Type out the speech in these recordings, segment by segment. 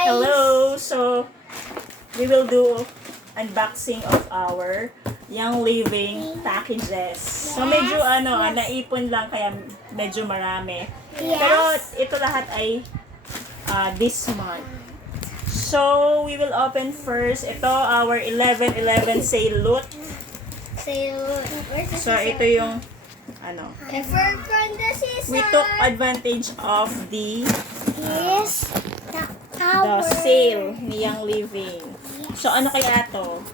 guys! Hello! So, we will do unboxing of our Young Living packages. So, medyo naipon lang kaya medyo marami. Yes. Pero ito lahat ay this month. So, we will open first. Ito, our 11/11 sale loot. So, ito yung from the season. we took advantage of the Our sale ni Young Living. So, ano kaya to?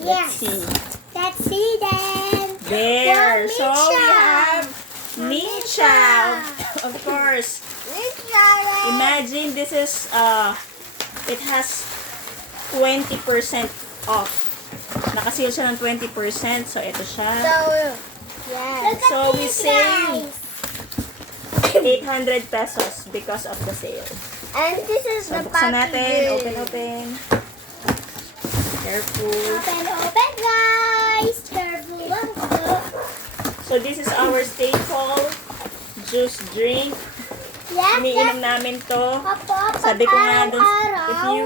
Let's see. Let's see then. There. Wow, So, we Ninja. have Ninja. Of course. Ninja. Imagine this is, it has 20% off. Nakasale siya ng 20%. So, ito siya. Yes. So, we save 800 pesos because of the sale. And this is So, the buksan natin. packaging. Open. Careful. Open, guys. Careful lang po. So, this is our staple juice drink. Yes, Iniinom namin to. Sabi ko nga dun, if you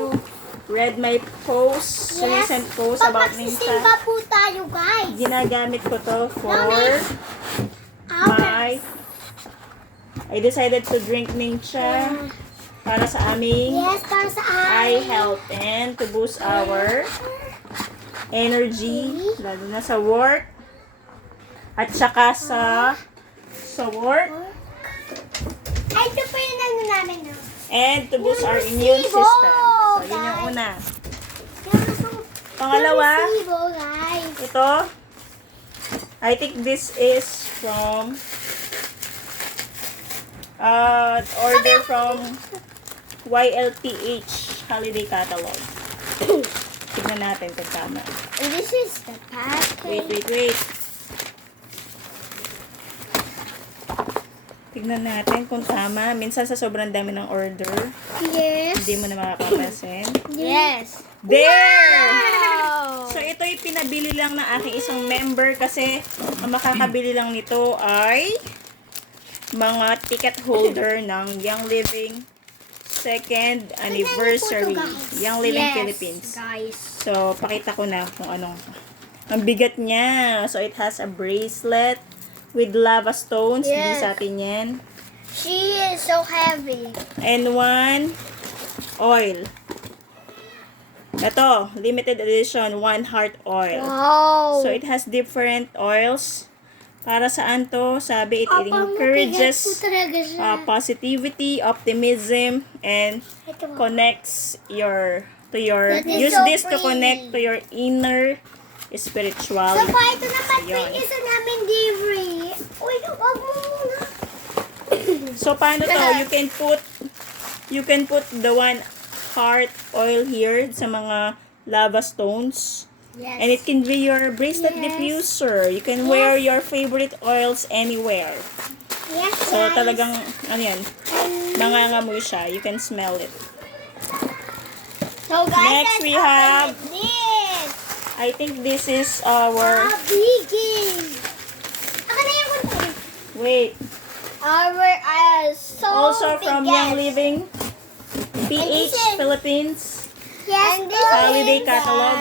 read my post, recent post about Ninja, magsisimba po tayo, guys. ginagamit ko to for Our I decided to drink Ninja para sa aming para sa eye health and to boost our energy, lalo na sa work at saka sa work Ay, ito po yung namin na. and to boost our immune system. So, yun yung una. Pangalawa, Guys. ito, I think this is from order from YLTH Holiday Catalog. Tignan natin kung tama. And this is the package. Wait. Tignan natin kung tama. Minsan sa sobrang dami ng order, Yes. hindi mo na makakapansin. Yes. There! Wow. So, ito yung pinabili lang ng aking isang member kasi ang makakabili lang nito ay mga ticket holder ng Young Living 2nd anniversary. Young Living Philippines. Guys. So, pakita ko na kung anong. Ang bigat niya. So, it has a bracelet with lava stones. Hindi Yes. sa atin yan. She is so heavy. And one oil. Ito, limited edition, one heart oil. Wow. So, it has different oils. Para saan to? Sabi, it encourages positivity, optimism, and connects to your, That is use so this to pretty. connect to your inner So, spirituality. pa, ito naman po Yun. yung isa namin delivery. Uy, wag mo muna. So, paano to? You can put the one heart oil here sa mga lava stones. Yes. And it can be your bracelet Yes. diffuser. You can wear your favorite oils anywhere. Yes, So, guys. talagang, ano yan, mangangamoy siya. You can smell it. So, guys, Next, let's we open have- this. I think this is our, Biggie. Ako na yung kunti. wait, Our, so also from biggest. Young Living And this PH is- Philippines. Yes, this Holiday is catalog.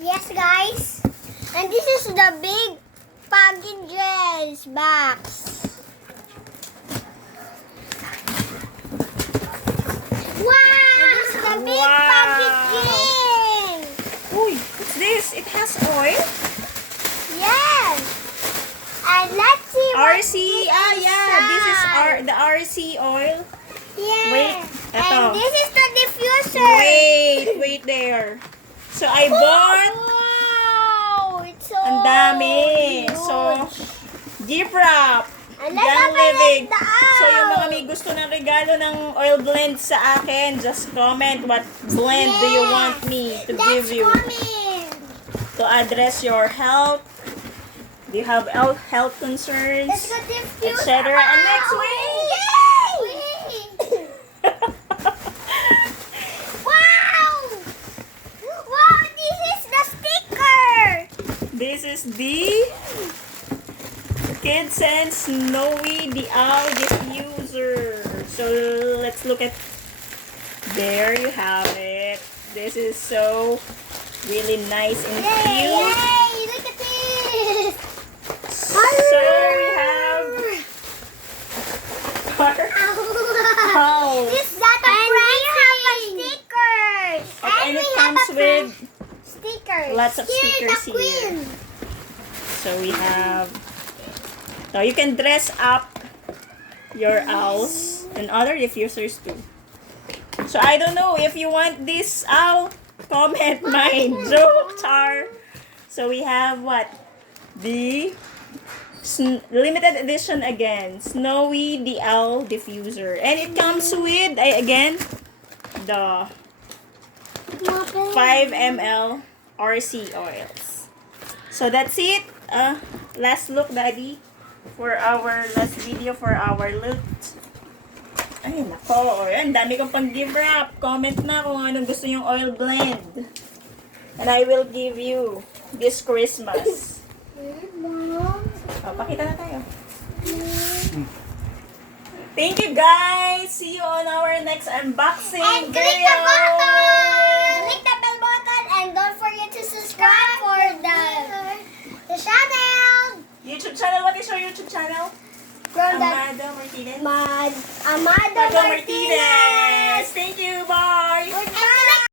Yes, guys. And this is the big packages box. Wow! This is the big Wow. packaging. Uy, what's this? It has oil? Yes. And let's see what RC, this is the RC oil. Yes. Wait, eto. And this is the diffuser. Wait there. So, I bought, Wow! It's so ang dami. huge. So, gift wrap. And let's Young open Living. it out. So, yung mga may gusto ng regalo ng oil blend sa akin, just comment what blend do you want me to give you Coming. to address your health. Do you have health concerns? Let's go diffuse. Etc. And next week. Yay! Wow! Wow, this is the sticker. This is the KidSense Snowy the Owl Diffuser. So let's look at There you have it. This is so really nice and Yay! cute. Yay! Look at this! So we have house. This that and we have a stickers. And it we comes have with stickers. lots of stickers the here. queen. So we have. So you can dress up your owls and other diffusers too. So I don't know if you want this owl. Comment mine. Joke, char. So we have what? The limited edition again. Snowy the Owl Diffuser. And it comes with, again, the 5 ml RC oils. So that's it. Last look, Daddy, for our last video for our loot. Ay, nako. Ang dami kong pang-give wrap. Comment na kung anong gusto yung oil blend. And I will give you this Christmas. Oh, pakita na tayo. Thank you, guys. See you on our next unboxing And click video. the button! Click the bell button and don't forget to subscribe for the channel. YouTube channel. What is your YouTube channel? From the Amado Martinez. Amado Amado Martinez. Martinez. Thank you. Bye. Goodbye.